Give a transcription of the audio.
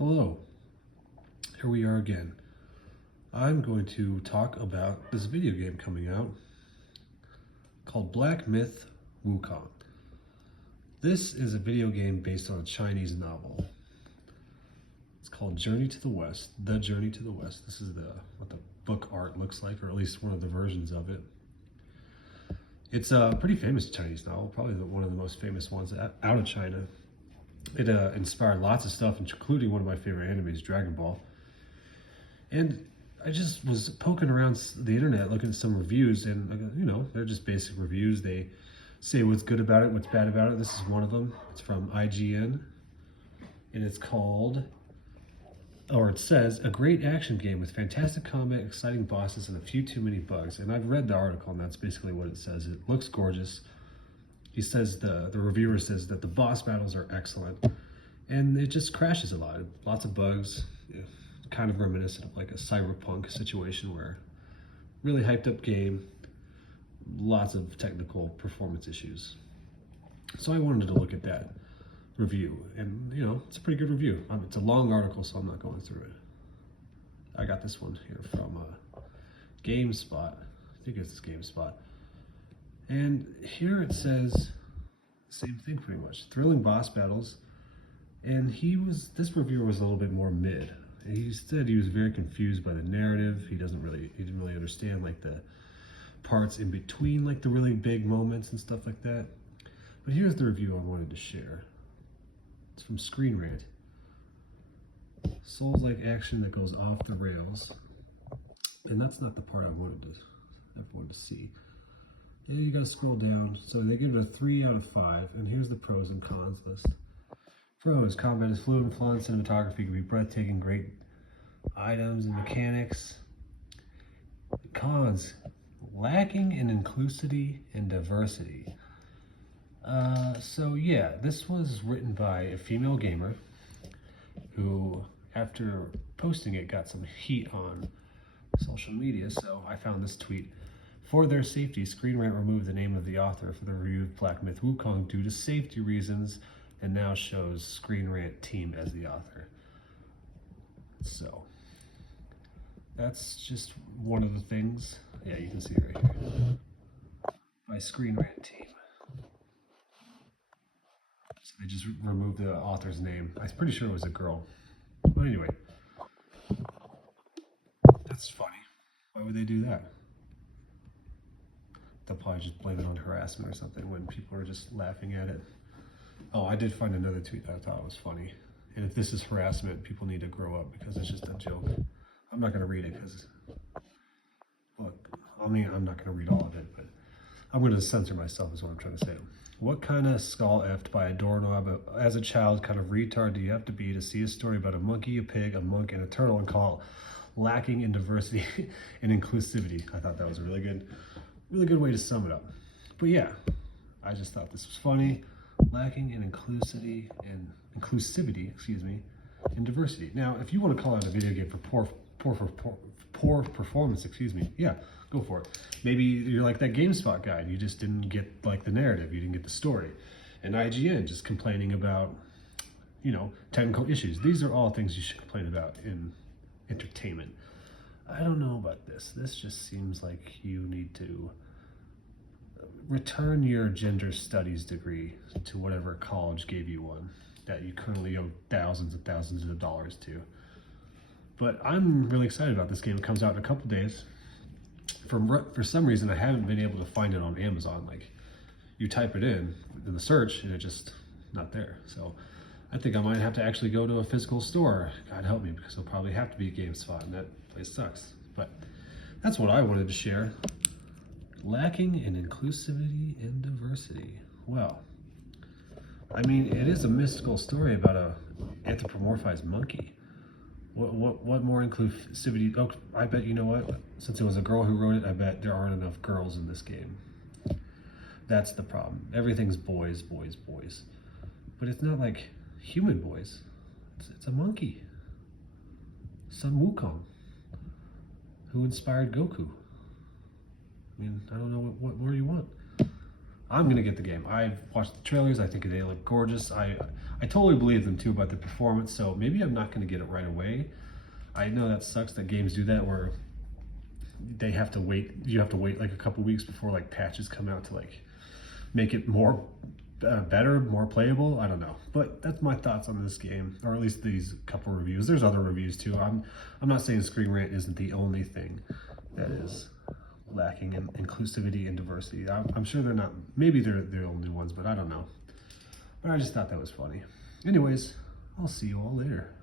Hello, here we are again. I'm going to talk about this video game coming out called Black Myth Wukong. This is a video game based on a Chinese novel. It's called Journey to the West, The Journey to the West. This is what the book art looks like, or at least one of the versions of it. It's a pretty famous Chinese novel, probably one of the most famous ones out of China. It inspired lots of stuff, including one of my favorite animes, Dragon Ball. And I just was poking around the internet looking at some reviews, and they're just basic reviews. They say what's good about it, what's bad about it. This is one of them. It's from IGN, and it's called, or it says, a great action game with fantastic combat, exciting bosses, and a few too many bugs. And I've read the article, and that's basically what it says. It looks gorgeous. He says, the reviewer says that the boss battles are excellent, and it just crashes a lot. Lots of bugs, kind of reminiscent of like a cyberpunk situation where really hyped up game, lots of technical performance issues. So I wanted to look at that review, and it's a pretty good review. It's a long article, so I'm not going through it. I got this one here from GameSpot. I think it's GameSpot. And here it says the same thing pretty much. Thrilling boss battles. And this reviewer was a little bit more mid. And he said he was very confused by the narrative. He didn't really understand like the parts in between, like the really big moments and stuff like that. But here's the review I wanted to share. It's from Screen Rant. Souls-like action that goes off the rails. And that's not the part I wanted everyone to see. Yeah, you gotta scroll down. So they give it a 3 out of 5, and here's the pros and cons list. Pros: combat is fluid and flowing, cinematography can be breathtaking, great items and mechanics. Cons: lacking in inclusivity and diversity. So yeah, this was written by a female gamer who, after posting it, got some heat on social media, so I found this tweet. For their safety, Screen Rant removed the name of the author for the review of Black Myth Wukong due to safety reasons, and now shows Screen Rant team as the author. So that's just one of the things. Yeah, you can see it right here. By Screen Rant team. So they just removed the author's name. I'm pretty sure it was a girl. But anyway, that's funny. Why would they do that? They'll probably just blame it on harassment or something when people are just laughing at it. Oh, I did find another tweet that I thought was funny. And if this is harassment, people need to grow up because it's just a joke. I'm not going to read it because, look, I'm not going to read all of it, but I'm going to censor myself is what I'm trying to say. What kind of skull effed by a doorknob as a child kind of retard do you have to be to see a story about a monkey, a pig, a monk, and a turtle and call it lacking in diversity and inclusivity? I thought that was a really good way to sum it up. But yeah, I just thought this was funny. Lacking in inclusivity, and diversity. Now, if you want to call out a video game for poor performance, yeah, go for it. Maybe you're like that GameSpot guy, and you just didn't get like the narrative, you didn't get the story. And IGN just complaining about, technical issues. These are all things you should complain about in entertainment. I don't know about this. This just seems like you need to return your gender studies degree to whatever college gave you one that you currently owe thousands and thousands of dollars to. But I'm really excited about this game. It comes out in a couple days. For some reason, I haven't been able to find it on Amazon. Like, you type it in the search, and it's just not there. So I think I might have to actually go to a physical store. God help me, because it'll probably have to be a GameSpot, and that place sucks. But that's what I wanted to share. Lacking in inclusivity and diversity. Well, I mean, it is a mystical story about a anthropomorphized monkey. What more inclusivity? Oh, I bet, you know what? Since it was a girl who wrote it, I bet there aren't enough girls in this game. That's the problem. Everything's boys, boys, boys. But it's not like human boys. It's a monkey. Son Wukong, who inspired Goku. I mean, I don't know what more you want. I'm gonna get the game. I've watched the trailers. I think they look gorgeous. I I totally believe them too about the performance, so maybe I'm not going to get it right away. I know that sucks that games do that, where they have to wait. You have to wait like a couple weeks before like patches come out to like make it more better, more playable. I don't know, but that's my thoughts on this game, or at least these couple reviews. There's other reviews too. I'm not saying Screen Rant isn't the only thing that is lacking in inclusivity and diversity. I'm sure they're not. Maybe they're the only ones, but I don't know. But I just thought that was funny. Anyways, I'll see you all later.